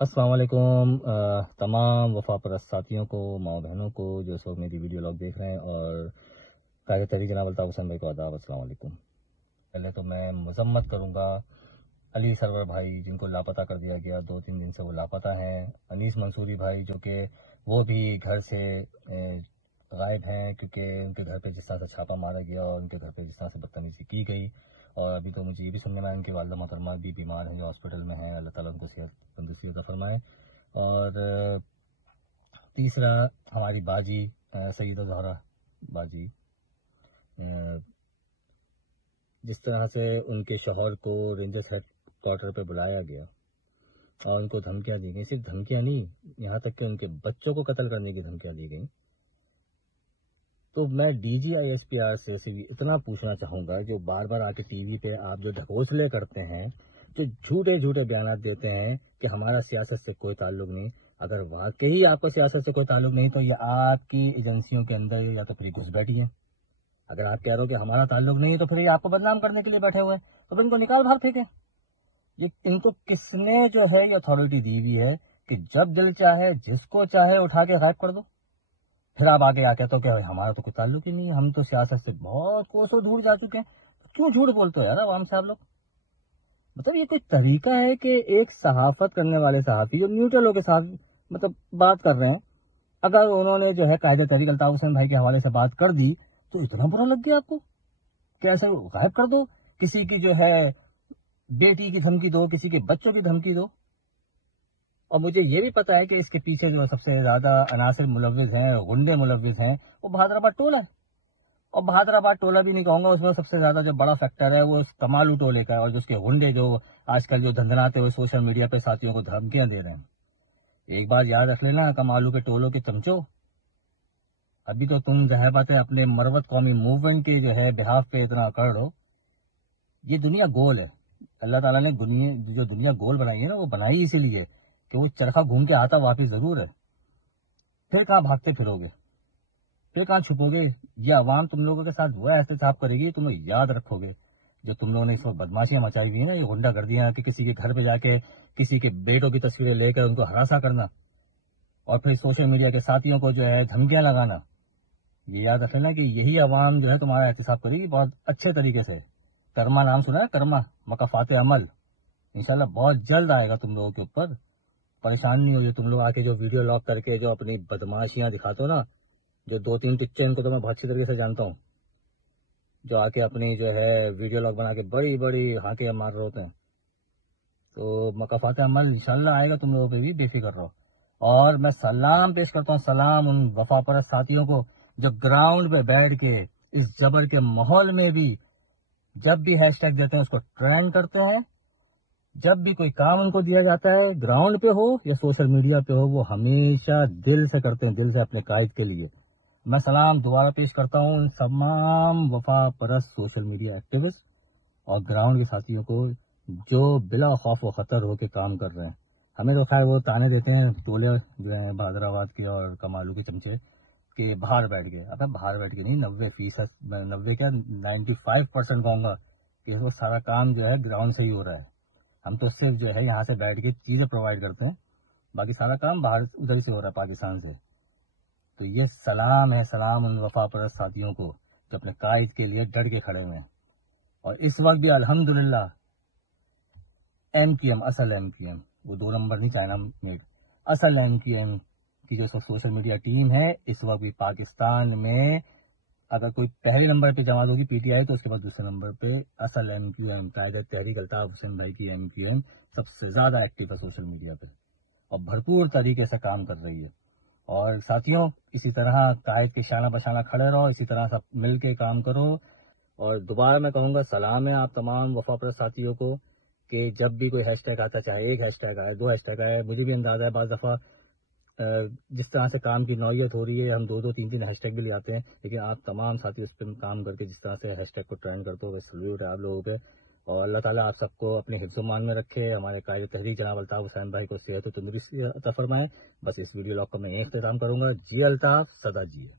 अस्सलाम वालेकुम तमाम वफा परस्त साथियों को, माँ बहनों को जो सब मेरी वीडियो लॉग देख रहे हैं, और कायदे तहरीक जनाब अल्ताफ़ हुसैन भाई को आदाब, अस्सलाम वालेकुम। पहले तो मैं मजम्मत करूँगा अली सरवर भाई, जिनको लापता कर दिया गया, 2-3 दिन से वो लापता हैं। अनीस मंसूरी भाई, जो कि वो भी घर से गायब हैं, क्योंकि उनके घर पे जिस तरह से छापा मारा गया और उनके घर पे जिस तरह से बदतमीजी की गई। और अभी तो मुझे ये भी सुनने में आया उनकी वालदा मोहतरमा भी बीमार हैं, जो हॉस्पिटल में हैं। अल्लाह ताला उनको सेहत तंदुरुस्ती अता फरमाए। और तीसरा, हमारी बाजी सईदा ज़हरा बाजी, जिस तरह से उनके शौहर को रेंजर्स हेड क्वार्टर पर बुलाया गया और उनको धमकियां दी गई। सिर्फ धमकियां नहीं, यहाँ तक कि उनके बच्चों को कत्ल करने की धमकियां दी गई। तो मैं DGISPR से भी इतना पूछना चाहूँगा, जो बार बार आके टीवी पे आप जो ढकोसले करते हैं, जो झूठे झूठे बयान देते हैं कि हमारा सियासत से कोई ताल्लुक नहीं, अगर वाकई आपको सियासत से कोई ताल्लुक नहीं तो ये आपकी एजेंसियों के अंदर या तो फिर घुस बैठी है। अगर आप कह रहे हो कि हमारा ताल्लुक नहीं है तो फिर ये आपको बदनाम करने के लिए बैठे हुए हैं, तो फिर इनको निकाल भाग फेंके। ये इनको किसने जो है ये अथॉरिटी दी हुई है कि जब दिल चाहे जिसको चाहे उठा के गायब कर दो? फिर आप आगे आके तो क्या हमारा तो कोई ताल्लुक ही नहीं है, हम तो सियासत से बहुत कोसों दूर जा चुके हैं। क्यों झूठ बोलते हो यार आवाम से आप लोग? मतलब ये कोई तरीका है कि एक सहाफत करने वाले सहाफी जो न्यूट्रलों के साथ मतलब बात कर रहे हैं, अगर उन्होंने जो है कायदे तहरीक अल्ताफ हुसैन भाई के हवाले से बात कर दी तो इतना बुरा लग गया आपको? कैसे गायब कर दो? किसी की जो है बेटी की धमकी दो, किसी के बच्चों की धमकी दो। और मुझे ये भी पता है कि इसके पीछे जो सबसे ज्यादा अनासिर मुलव्विस हैं, गुंडे मुलव्विस हैं, वो बहादुराबाद टोला है। और बहादुराबाद टोला भी नहीं कहूंगा, उसमें सबसे ज्यादा जो बड़ा फैक्टर है वो उस कमालू टोले का है, और जो उसके गुंडे जो आजकल जो धंधनाते हुए सोशल मीडिया पे साथियों को धमकियां दे रहे हैं। एक बात याद रख लेना कमालू के टोलों के चमचो, अभी तो तुम जाहिर बात है अपने मरवत कौमी मूवमेंट के जो है बिहाफ पे इतना कर लो। ये दुनिया गोल है, अल्लाह ताला ने जो दुनिया गोल बनाई है ना, वो बनाई इसीलिए कि वो चरखा घूम के आता वापिस जरूर है। फिर कहाँ भागते फिरोगे, फिर कहाँ छुपोगे? ये आवाम तुम लोगों के साथ वो एहतसाब करेगी, तुम लोग याद रखोगे। जो तुम लोगों ने इस वक्त बदमाशियां मचाई हुई है ना, ये गुंडागर्दियां, कि किसी के घर पे जाके किसी के बेटों की तस्वीरें लेकर उनको हरासा करना और फिर सोशल मीडिया के साथियों को जो है धमकियां लगाना, ये याद रख लेना कि यही आवाम जो है तुम्हारा एहतसाब करेगी बहुत अच्छे तरीके से। कर्मा नाम सुना है? कर्मा मकाफाते अमल इंशाल्लाह बहुत जल्द आएगा तुम लोगों के ऊपर। परेशान नहीं होइए तुम लोग आके जो वीडियो लॉक करके जो अपनी बदमाशियां दिखाते हो ना, जो 2-3 टिच्चे इनको तो मैं बहुत अच्छी तरीके से जानता हूँ, जो आके अपनी जो है वीडियो लॉग बना के बड़ी बड़ी हाके मार रहे होते हैं। तो मकाफात अमल इंशाल्लाह आएगा तुम लोगों पे भी, बेफिक्र रहो। और मैं सलाम पेश करता हूँ, सलाम उन वफापरस्त साथियों को जो ग्राउंड पे बैठ के इस जबर के माहौल में भी जब भी हैशटैग देते हैं उसको ट्रेंड करते हैं। जब भी कोई काम उनको दिया जाता है, ग्राउंड पे हो या सोशल मीडिया पे हो, वो हमेशा दिल से करते हैं, दिल से अपने कायद के लिए। मैं सलाम दोबारा पेश करता हूँ उन तमाम वफा परस्त सोशल मीडिया एक्टिविस्ट और ग्राउंड के साथियों को जो बिला खौफ व खतर होके काम कर रहे हैं। हमें तो खैर वो ताने देते हैं टोले जो है बहादुराबाद के और कमालू के चमचे के बाहर बैठ गए। अब मैं बाहर बैठ के नहीं, 90%, 90 क्या 95% कहूंगा कि वो सारा काम जो है ग्राउंड से ही हो रहा है। हम तो सिर्फ जो है यहाँ से बैठ के चीजें प्रोवाइड करते हैं, बाकी सारा काम बाहर उधर से हो रहा है, पाकिस्तान से। तो ये सलाम है, सलाम उन वफा परस्त साथियों को जो अपने कायद के लिए डट के खड़े हुए हैं। और इस वक्त भी अल्हम्दुलिल्लाह MQM, असल MQM, वो 2 नंबर नहीं चाइना मेड, असल MQM की जो सोशल मीडिया टीम है इस वक्त भी पाकिस्तान में, अगर कोई पहले नंबर पे जमात होगी PTI, तो उसके बाद दूसरे नंबर पे असल MQM कायदे तहरीक अल्ताफ हुसैन भाई की MQM सबसे ज्यादा एक्टिव है सोशल मीडिया पे और भरपूर तरीके से काम कर रही है। और साथियों इसी तरह कायद के शाना बशाना खड़े रहो, इसी तरह सब मिल के काम करो। और दोबारा मैं कहूंगा सलाम है आप तमाम वफापरस्त साथियों को कि जब भी कोई हैशटैग आता, चाहे एक हैशटैग आए, 2 हैशटैग आए, मुझे भी अंदाजा है बाज दफा जिस तरह से काम की नौयत हो रही है हम 2-2, 3-3 हैशटैग भी ले आते हैं, लेकिन आप तमाम साथी उस पर काम करके जिस तरह से हैशटैग को ट्रेंड करते हो, सल्यूट है आप लोगों पे। और अल्लाह ताला आप सबको अपने हिफ्ज़-ओ-मान में रखे, हमारे कायदे तहरीक जनाब अल्ताफ हुसैन भाई को सेहत और तंदुरुस्ती अता फरमाए। बस इस वीडियो लॉग को मैं यहीं इख्तिताम करूंगा। जी अल्ताफ, सदा जिए।